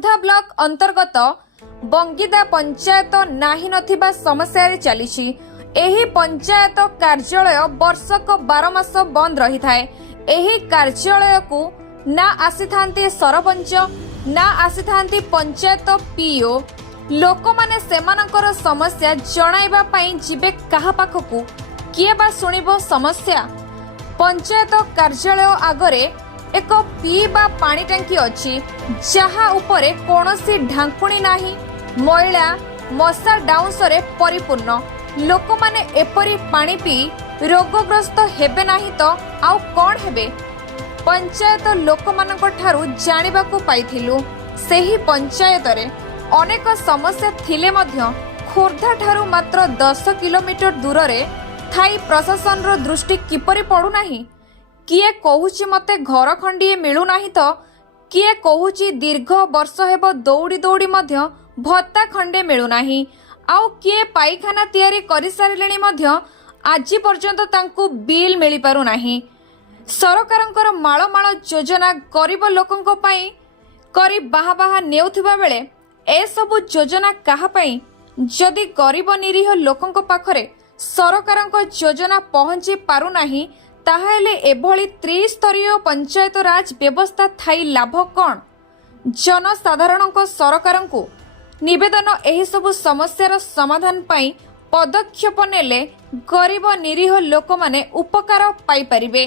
Khordha block अंतर्गत बंगीदा पंचायत नाही नथिबा समस्या रे चलीछि। एही पंचायत कार्यालय वर्षक 12 मास बंद रही थाए। एही कार्यालय को ना आसी थांती सरपंच ना आसी थांती पंचायत पीओ। लोक माने सेमानकर समस्या जणाइबा पई जिबे कहा पाखकू किए बा सुनिबो समस्या। पंचायत कार्यालय आगरे एक पीवा पानी टांकी अच्छी जहा उपरे कोनोसी ढांकुणी नाही। मैला मशा डाउंसरे परिपूर्ण। लोक माने एपरी पानी पी रोगग्रस्त हेबे नाही तो आउ कोन हेबे। पंचायत लोक मानक ठारू जानिबाकू पाइथिलु। सेही पंचायत रे अनेक समस्या थिले मध्य खोर्धा ठारू मात्र 10 किलोमीटर दूर रे थाई प्रशासन रो दृष्टि किपरि पड़ू नाही। किए कहूची मते घर खंडिए मिलू नाही तो किए कहूची दीर्घ वर्ष हेबो दौड़ी दौड़ी मध्य भत्ता खंडे मिलू नाही। आउ किए पाइखाना तैयारी करि सारिलेनी मध्य आजि पर्यंत तांकू बिल मिली पारु नाही। सरकारंकर माळ माळ योजना गरीब लोकंको पई करी बाहा बाहा नेउथिबा बेले ए सब योजना काहा पई? जदि गरीब निरीह लोकंको पाखरे सरकारंक योजना पहुंची पारु नाही ताहेले एभली त्रिस्तरीय पंचायत राज व्यवस्था थाई लाभ कौन? जनसाधारणक सरकारंकु निवेदन एही सब समस्यार समाधान पाई पदक्षेप नेले गरीब निरीह लोक माने उपकार पाई परिबे।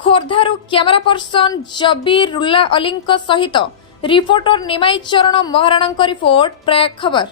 खोर्धारू कैमरा पर्सन जबीरुल्ला अलींक सहित रिपोर्टर निमाई चरण महाराणा रिपोर्ट प्रयाग खबर।